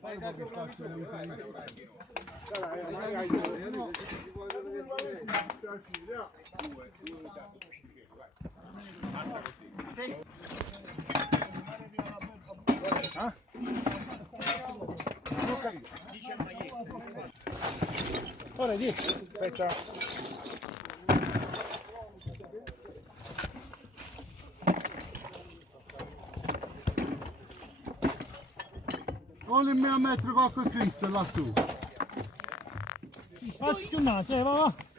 Fai che faccio Ora di, aspetta. Voglimi a mettere qualche Cristo lassù. Facci chiunare, va va.